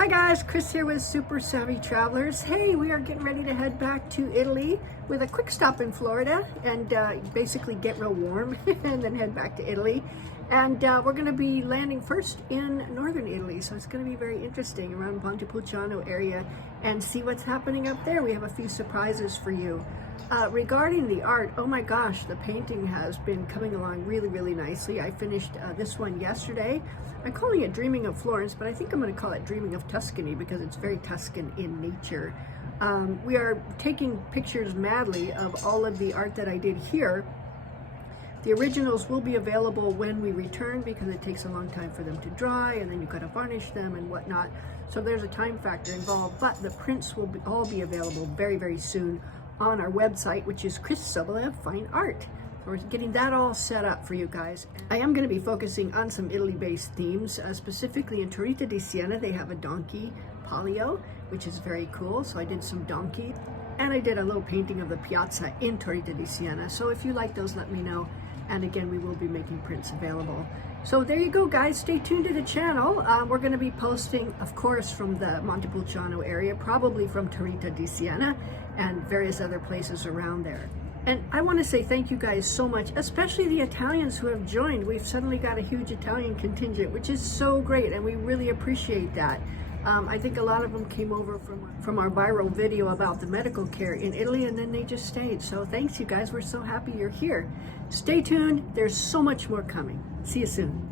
Hi guys, Chris here with Super Savvy Travelers. Hey, we are getting ready to head back to Italy with a quick stop in Florida and basically get real warm and then head back to Italy. And we're going to be landing first in northern Italy, so it's going to be very interesting around Montepulicano area and see what's happening up there. We have a few surprises for you. Regarding the art, oh my gosh, the painting has been coming along really nicely. I finished this one yesterday. I'm calling it Dreaming of Florence, but I think I'm going to call it Dreaming of Tuscany because it's very Tuscan in nature. We are taking pictures madly of all of the art that I did here. The originals will be available when we return because it takes a long time for them to dry, and then you've got to varnish them and whatnot. So there's a time factor involved, but the prints will all be available very soon on our website, which is Chris Sobolev Fine Art. We're getting that all set up for you guys. I am going to be focusing on some Italy-based themes, specifically in Torrita di Siena. They have a donkey, Palio, which is very cool. So I did some donkey, and I did a little painting of the piazza in Torrita di Siena. So if you like those, let me know. And again, we will be making prints available. So there you go, guys. Stay tuned to the channel. We're going to be posting, of course, from the Montepulciano area, probably from Torrita di Siena and various other places around there. And I want to say thank you guys so much, especially the Italians who have joined. We've suddenly got a huge Italian contingent, which is so great, and we really appreciate that. I think a lot of them came over from our viral video about the medical care in Italy, and then they just stayed. So thanks, you guys. We're so happy you're here. Stay tuned. There's so much more coming. See you soon.